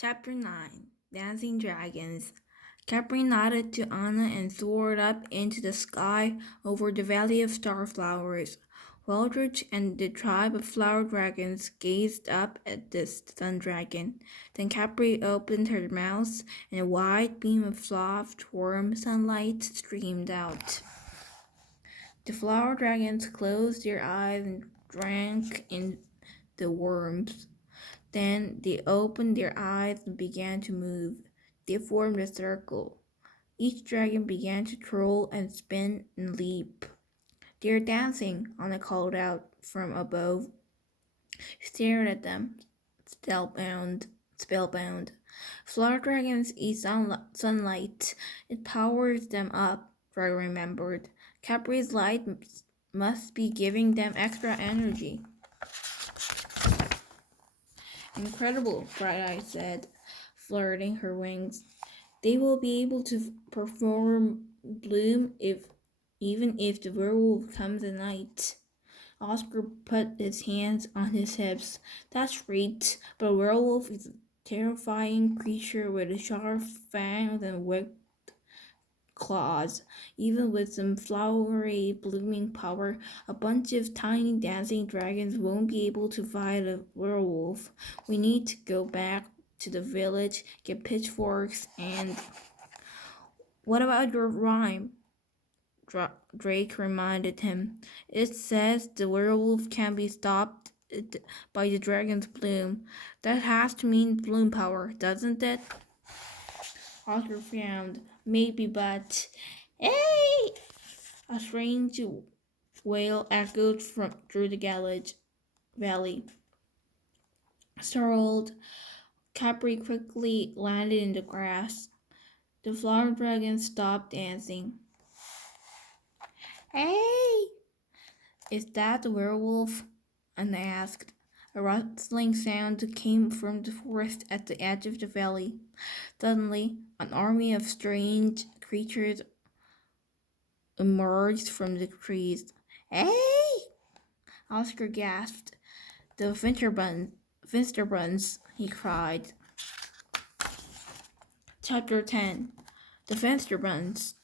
Chapter 9 Dancing Dragons. Capri nodded to Anna and soared up into the sky over the valley of starflowers. Waldridge and the tribe of flower dragons gazed up at the sun dragon. Then Capri opened her mouth, and a wide beam of soft, warm sunlight streamed out. The flower dragons closed their eyes and drank in the worms. Then they opened their eyes and began to move. They formed a circle. Each dragon began to twirl and spin and leap. "They're dancing," Anna called out from above. She stared at them, spellbound. Flower dragons eat sunlight. It powers them up, Dragon remembered. Capri's light must be giving them extra energy. "Incredible," Bright-Eye said, flirting her wings. "They will be able to perform bloom even if the werewolf comes at night." Oscar put his hands on his hips. "That's great, but a werewolf is a terrifying creature with sharp fangs and whipped claws. Even with some flowery blooming power, a bunch of tiny dancing dragons won't be able to fight a werewolf. We need to go back to the village, get pitchforks, and..." "What about your rhyme?" Drake reminded him. "It says the werewolf can be stopped by the dragon's bloom. That has to mean bloom power, doesn't it?" Oscar frowned. "Maybe, but..." "Hey!" A strange wail echoed through the valley. Startled, Capri quickly landed in the grass. The flower dragon stopped dancing. "Hey! Is that the werewolf?" Anna asked. A rustling sound came from the forest at the edge of the valley. Suddenly, an army of strange creatures emerged from the trees. "Hey!" Oscar gasped. "The finsterbuns," he cried. Chapter 10 The finsterbuns.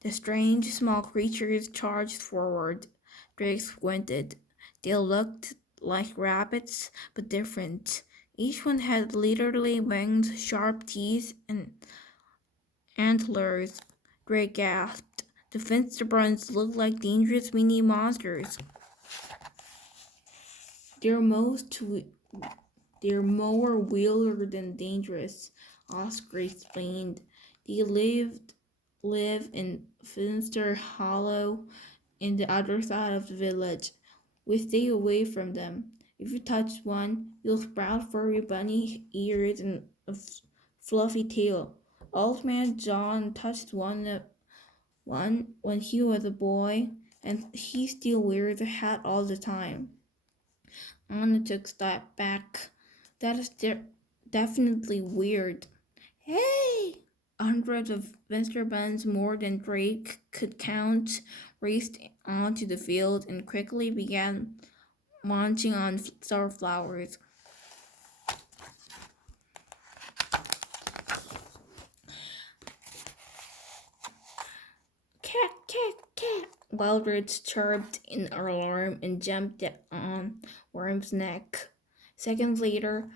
The strange small creatures charged forward. Drake squinted. They looked like rabbits, but different. Each one had literally wings, sharp teeth, and antlers. Drake gasped. The finsterbuns looked like dangerous mini monsters. They're more weird than dangerous," Oscar explained. "They live in Finster Hollow in the other side of the village. We stay away from them. If you touch one, you'll sprout furry bunny ears and a fluffy tail. Old Man John touched one when he was a boy, and he still wears a hat all the time." Anna took a step back. "That is definitely weird." "Hey!" Hundreds of finsterbuns, more than Drake could count, raced onto the field and quickly began munching on starflowers. "Cat, cat, cat!" Wildridge chirped in alarm and jumped on Worm's neck. Seconds later,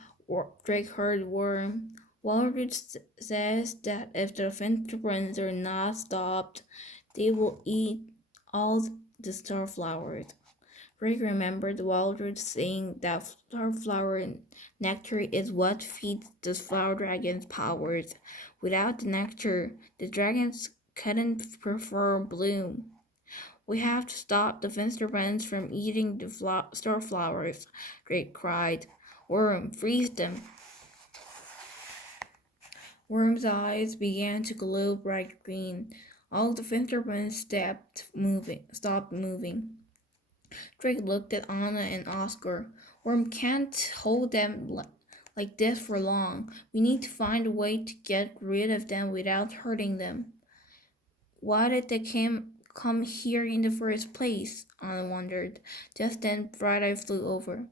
Drake heard Worm. "Waldridge says that if the finsterbuns are not stopped, they will eat all the starflowers." Drake remembered Waldridge saying that starflower nectar is what feeds the flower dragon's powers. Without the nectar, the dragons couldn't perform bloom. "We have to stop the finsterbuns from eating the starflowers," Drake cried. "Worm, freeze them." Worm's eyes began to glow bright green. All the finsterbuns stopped moving. Drake looked at Anna and Oscar. "Worm can't hold them like this for long. We need to find a way to get rid of them without hurting them." "Why did they come here in the first place?" Anna wondered. Just then Bright-Eye flew over.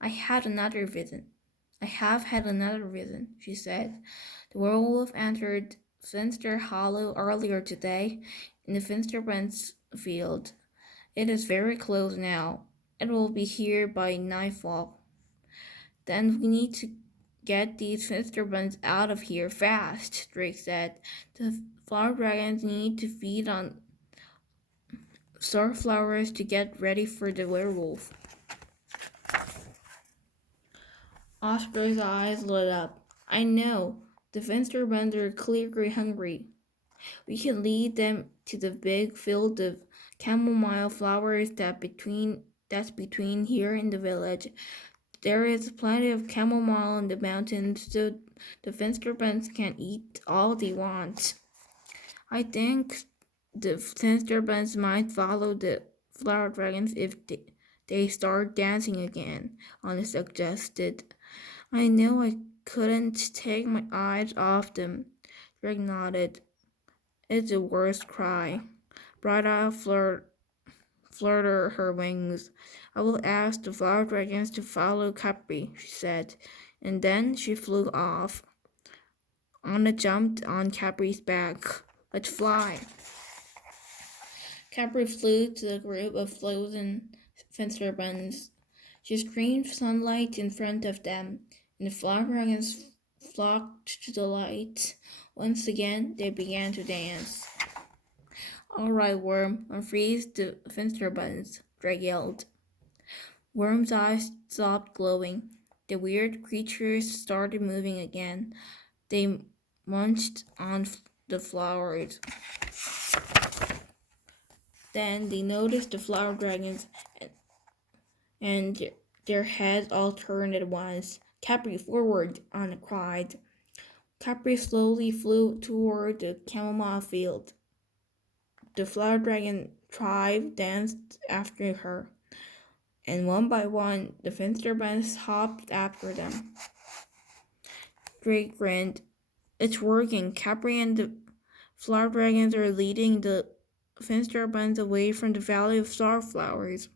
"I had another vision." I have had another reason, she said. The werewolf entered Finster Hollow earlier today in the finsterbuns field. It is very close now. It will be here by nightfall. Then we need to get these finsterbuns out of here fast, Drake said. The flower dragons need to feed on starflowers to get ready for the werewolf. Oscar's eyes lit up. I know. The finsterbuns are clearly hungry. We can lead them to the big field of chamomile flowers that's between here and the village. There is plenty of chamomile in the mountains, so the finsterbuns can eat all they want. I think the finsterbuns might follow the flower dragons if they start dancing again, Anna suggested. I know I couldn't take my eyes off them. Drake nodded. It's the worst cry. Bright-eyed fluttered her wings. I will ask the flower dragons to follow Capri, she said, and then she flew off. Anna jumped on Capri's back. Let's fly. Capri flew to the group of frozen finsterbuns. She screamed sunlight in front of them, and the flower dragons flocked to the light. Once again, they began to dance. All right, Worm, unfreeze the finsterbuns, Drake yelled. Worm's eyes stopped glowing. The weird creatures started moving again. They munched on the flowers. Then they noticed the flower dragons and their heads all turned at once. Capri, forward, Anna cried. Capri slowly flew toward the chamomile field. The flower dragon tribe danced after her, and one by one the finsterbuns hopped after them. Drake grinned. It's working. Capri and the flower dragons are leading the finsterbuns away from the Valley of Starflowers.